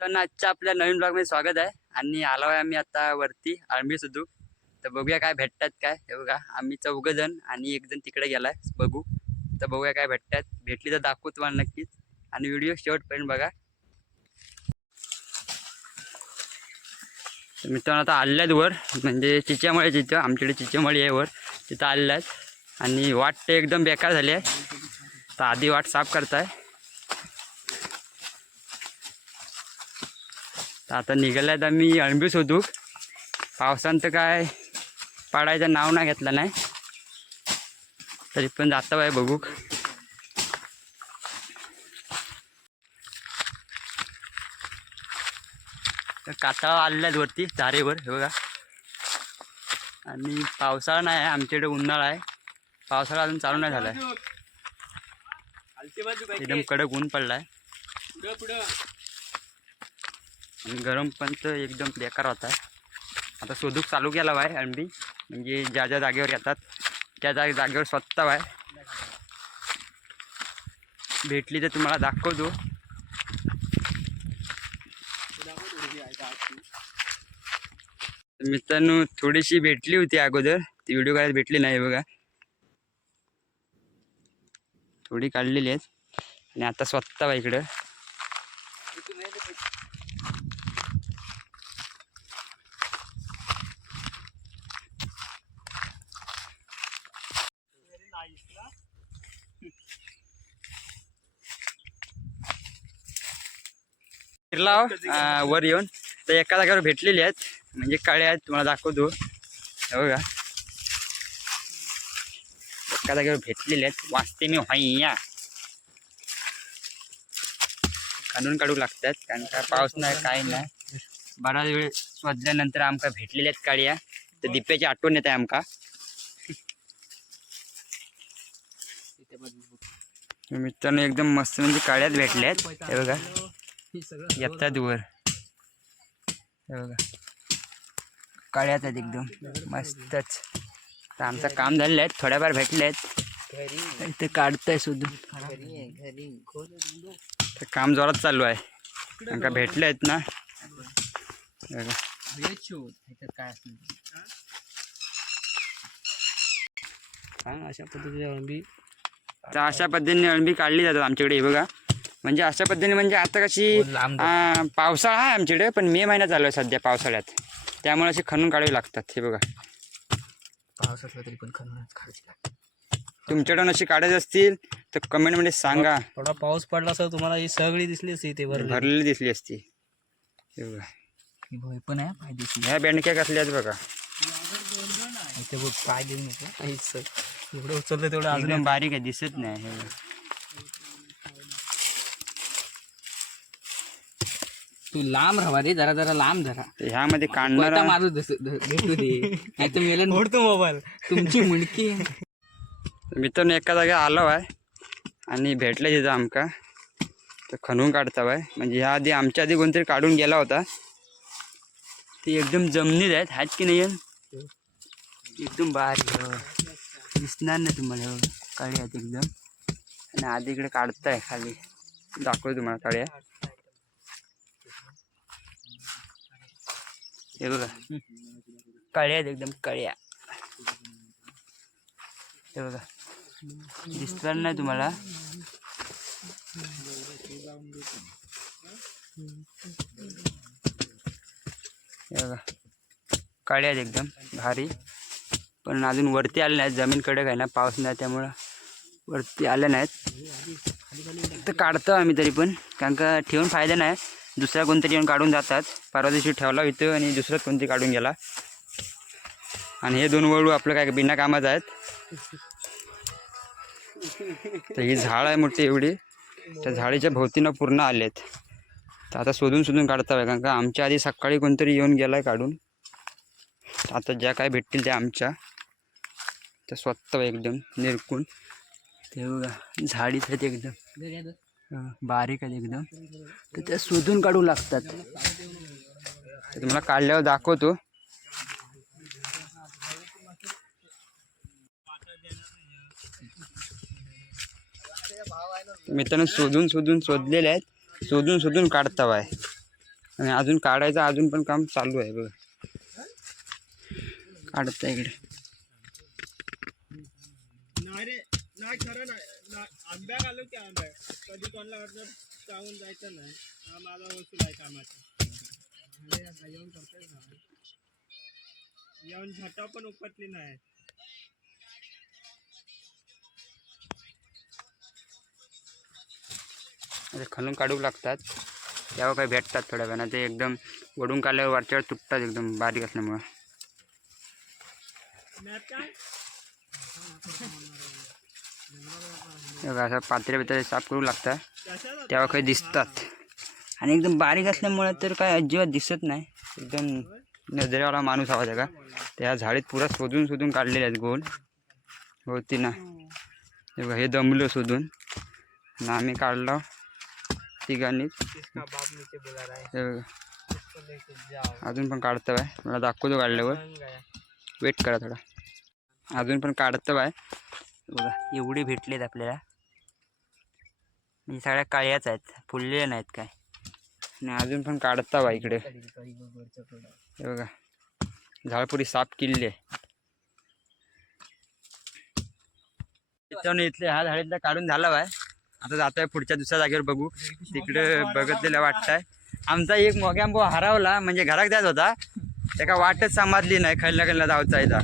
तर आजच्या आपल्या नवीन ब्लॉग मध्ये स्वागत आहे आणि आलो आहे आम्ही आता वरती आळंबी सुद्धा. तर बघूया काय भेटतात काय. हे बघा आम्ही 4 जण आणि एक जण तिकडे गेलाय बघू. तर बघूया काय भेटतात, भेटली तर दाखवू तुम्हाला नक्कीच आणि व्हिडिओ शेवटपर्यंत बघा. मित्रांनो आता आल्यात वर, म्हणजे चिच्यामळे तिथं आमच्याकडे चिच्यामळी आहे वर, तिथं आल्यात आणि वाट एकदम बेकार झाली आहे. तर आधी वाट साफ करताय. तर आता निघाल्यात आम्ही अळंबी शोधू. पावसानं तर काय पाडायचं नाव नाही घेतलं नाही, तरी पण जाता आहे बघू. तर काटाळा आलेल्यात वरती धारेवर, हे बघा. आणि पावसाळा नाही आहे आमच्याकडे, उन्हाळा आहे. पावसाळा अजून चालू नाही झाला आहे. एकदम कडक ऊन पडलाय आणि गरम पण तर एकदम बेकार होत आहे. आता शोधूक चालू केला आहे अळंबी, म्हणजे ज्या ज्या जागेवर येतात त्या जागेवर स्वतः आहे. भेटली तर तुम्हाला दाखवतो. मित्रांनो थोडीशी भेटली होती अगोदर, ती व्हिडिओ काढायला भेटली नाही बघा. थोडी काढलेली आहेत आणि आता स्वतः आहे इकडं. फिरला वर येऊन तर एका जागेवर भेटलेली आहेत, म्हणजे काळे आहेत. तुम्हाला दाखवतो, हे बघा एका जागेवर भेटलेले आहेत. वाचते मी व्हायया काढून काढू लागतात, कारण का पाऊस नाही काय नाही. बराच वेळ शोधल्यानंतर आमका भेटलेल्या आहेत काळ्या. तर दिप्याची आठवण येत आहे आमका. मित्रांनो एकदम मस्त म्हणजे काळ्यात भेटल्या आहेत. हे बघा येतात वर, हे बघा काळ्यात आहेत एकदम मस्तच. तर आमचं काम झालेलं आहे, थोड्याफार भेटले आहेत. इथे काढताय शोधून, तर काम जोरात चालू आहे कारण का भेटले आहेत ना. अशा पद्धतीने अळंबी, तर अशा पद्धतीने अळंबी काढली जातात आमच्याकडे. हे बघा म्हणजे अशा पद्धतीने, म्हणजे आता कशी पावसाळा आहे आमच्याकडे, पण मे महिना चालू आहे सध्या पावसाळ्यात, त्यामुळे असे खणून काढावे लागतात. हे बघा पाऊस असला तरी पण खणूनच काढायची लागते. तुमच्याकडून अशी काढायची असतील तर कमेंटमध्ये सांगा. थोडा पाऊस पडला असं तुम्हाला ही सगळी दिसली असती, ते भरलेली दिसली असती. हे बघा ही पण आहे फायदेशीर. ह्या बेंडक्या कसल्या आहेत बघा. इथे बघ काय देऊ नको, एवढं उचललं तेवढं एकदम बारीक आहे, दिसत नाही. हे बघा तू लांब राहा दे, जरा जरा लांब धरा. ह्यामध्ये काढणार माझं भेटू दे, नाही तर मेला मोडतो मोबाईल तुमची मुंडकी. मित्रांनो एका जागा आलो आहे आणि भेटलं तिथं आमका, तर खणून काढता आहे. म्हणजे ह्या आधी आमच्या आधी कोणतरी काढून गेला होता. ते एकदम जमिनीत आहेत की नाही, एकदम बारीक दिसणार नाही तुम्हाला. काळी आहेत एकदम. आणि आधी इकडे काढताय खाली, दाखवतो तुम्हाला काळ्या. हे बघा काळ्या आहेत एकदम काळ्या. हे बघा दिसणार नाही तुम्हाला. हे बघा काळ्या आहेत एकदम भारी, पण अजून वरती आले नाहीत. जमीन कडक आहे ना, पाऊस नाही त्यामुळं वरती आले नाहीत. तर काढतो आम्ही तरी पण, कारण का ठेवून फायदा नाही. दुसरा कोणतरी येऊन काढून जातात. परवा दिवशी ठेवला इथं आणि दुसराच कोणतरी काढून गेला. आणि हे 2 वळू आपलं काय बिना कामाचं आहेत. तर ही झाड आहे मोठी एवढी, त्या झाडीच्या भोवतीनं पूर्ण आलेत. तर आता शोधून काढता आहे, कारण का आमच्या आधी सकाळी कोणतरी येऊन गेलाय काढून. आता ज्या काय भेटतील त्या आमच्या, तर स्वतः एकदम निरकून. ते बघा झाडीत आहेत एकदम बारीक आहेत एकदम, तर त्या शोधून काढू लागतात. तर तुम्हाला काढल्यावर दाखवतो. मित्रांनो शोधलेले आहेत, शोधून काढता आहे. आणि अजून काढायचं अजून पण काम चालू आहे बघा. काढत आहे इकडे. नाही रे, नाही खरं नाही. आंब्या घालू की आंब्या कधी कोणाला वाटतं चावून जायचं नाही. हा माझा वसूल आहे कामाचा. येऊन करतोय ना, येऊन झटा पण उपटली नाही. खालून काढू लागतात तेव्हा काही भेटतात थोड्या वेळानं. ते एकदम वडून काढल्यावर वरच्यावर तुटतात एकदम बारीक असल्यामुळं. असं पात्रे बित्रे साफ करू लागतात तेव्हा काही दिसतात. आणि एकदम बारीक असल्यामुळे तर काय अजिबात दिसत नाही. एकदम नजरेवाला माणूस हवा का. त्या झाडीत पुरा शोधून शोधून काढलेले आहेत गोल होती ना. हे दमलं शोधून ना आम्ही काढलं तिघांनीच. अजून पण काढतो आहे, मला दाखवतो काढल्यावर. वेट करा थोडा. अजून पण काढतो आहे बघा. एवढे भेटलेत आपल्याला. म्हणजे सगळ्या काळ्याच आहेत, फुललेल्या नाहीत काय. आणि अजून पण काढता बा इकडे. हे बघा झाड पुरी साफ केलेली आहे. त्याच्यावर इथले ह्या झाडीतला काढून झाला बाय. आता जातोय पुढच्या दुसऱ्या जागेवर बघू. तिकडे बघतलेला वाटतंय. आमचा एक मोग्याम्बो हरवला, म्हणजे घरात जायचा होता. त्याका वाटच समजली नाही खयला खयला जायचा इथं.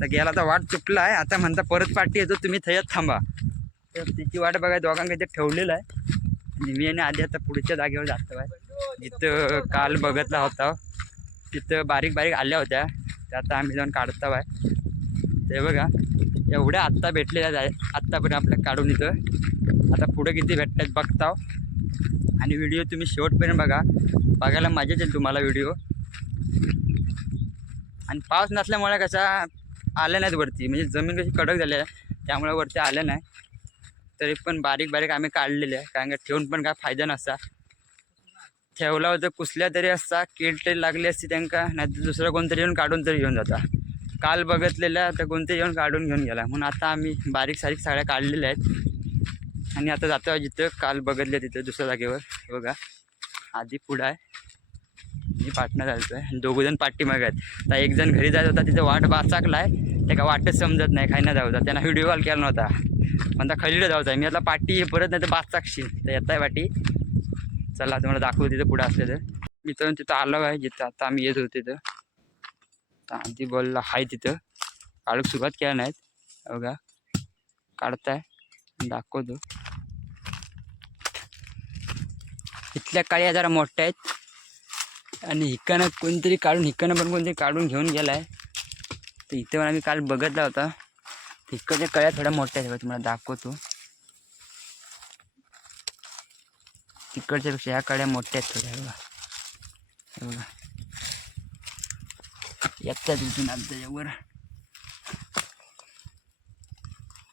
तर गेला तर वाट चुकला आहे. आता म्हणता परत पाठी येतो, तुम्ही थयच थांबा. तर तिची वाट बघाय दोघांना इथे ठेवलेलं आहे. मी आणि आधी आता पुढच्या जागेवर जातो आहे. जिथं काल बघतला होता तिथं बारीक बारीक आल्या होत्या, त्या आता आम्ही जाऊन काढतो आहे. ते बघा एवढ्या आत्ता भेटलेल्या आहे आत्तापर्यंत आपल्या काढून इथं. आता पुढे किती भेटतात बघताव. आणि व्हिडिओ तुम्ही शेवटपर्यंत बघा, बघायला मजाच येईल तुम्हाला व्हिडिओ. आणि पाऊस नसल्यामुळे कसा आल्या नाहीत वरती, म्हणजे जमीन कशी कडक झाली आहे त्यामुळे वरती आल्या नाही. तरी पण बारीक बारीक आम्ही काढलेले आहे, कारण का ठेवून पण काय फायदा नसता. ठेवला होतं कुसल्या तरी असता, कीड तरी लागली असती त्यांना, नाही तर दुसरं कोणतरी येऊन काढून तरी घेऊन जाता. काल बघितलेल्या तर कोणतरी येऊन काढून घेऊन गेला. म्हणून आता आम्ही बारीक सारीक सगळ्या काढलेल्या आहेत. आणि आता जातो जिथं काल बघितलं तिथं दुसऱ्या जागेवर. बघा आधी पुढं आहे, मी पाटणं जायचं आहे. दोघंजण पाठीमागे आहेत. तर एक जण घरी जायचं होता, तिथं वाट बाचाकला आहे. त्या का वाटच समजत नाही, खायला जायचा. त्यांना व्हिडिओ कॉल केला नव्हता, म्हणता खलीला जायचं आहे. मी आता पाठी परत नाही तर बाचाकशील. तर येत आहे पाठी. चला तुम्हाला दाखवू तिथं पुढं असले तर. मी तर तिथं आलो आहे जिथं आता आम्ही येत होतो तिथं. आधी बोलला हाय तिथं. काढूक सुरुवात केल्या नाहीत. बघा काढताय, दाखवतो. इथल्या काळ्या जरा मोठ्या आहेत. आणि हिकानं कोणतरी काढून, हिकानं पण कोणतरी काढून घेऊन गेला आहे. तर इथं पण आम्ही काल बघितला होता. इकडच्या कळ्या थोड्या मोठ्या आहेत, तुम्हाला दाखवतो. तिकडच्या पेक्षा ह्या कळ्या मोठ्या आहेत थोड्या. बघा बघा येतात इथून आज त्याच्यावर.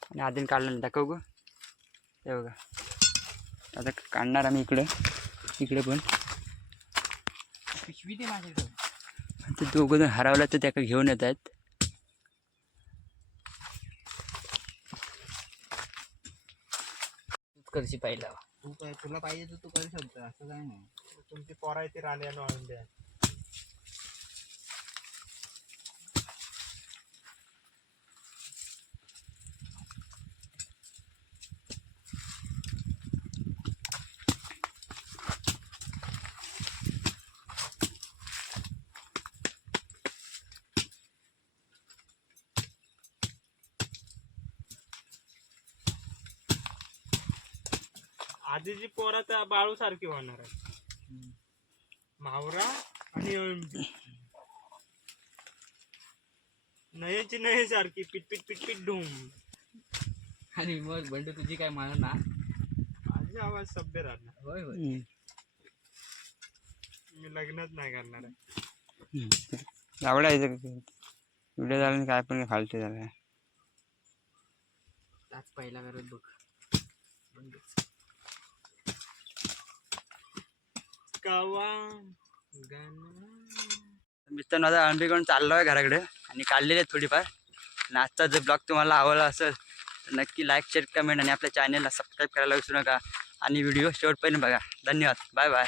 आणि आधी काढलं दाखव ग. हे बघा आता काढणार आम्ही इकडे. इकडे पण पिशवी ते माझ्याकडे. ते दोघं जण हरवलं तर त्याला घेऊन येत आहेत. करशी पाहिला तू काय तुला पाहिजे तर तू करू शकतो, असं काय नाही. तुमची पोरा इथे राहिले आणून द्या. आधीची पोरं त्या बाळू सारखी होणार आहे. मावरा आणि नयची नये सारखी पिट पिट पिट पिट डूम. आणि मग बंडू तुझी काय म्हणा ना, माझी आवाज सभ्य राहणार. होय होय. मी लग्नच नाही करणार आहे. आवडायचं व्हिडिओ झाला काय पण फालतू झाला. त्याच पहिला करत बघ मित्रांनो आता आंबे करून चाललो आहे घराकडे आणि काढलेले आहेत थोडीफार. आणि आजचा जर ब्लॉग तुम्हाला आवडला असेल तर नक्की लाईक शेअर कमेंट आणि आपल्या चॅनलला सबस्क्राईब करायला विसरू नका. आणि व्हिडिओ शेवटपर्यंत बघा. धन्यवाद. Bye bye.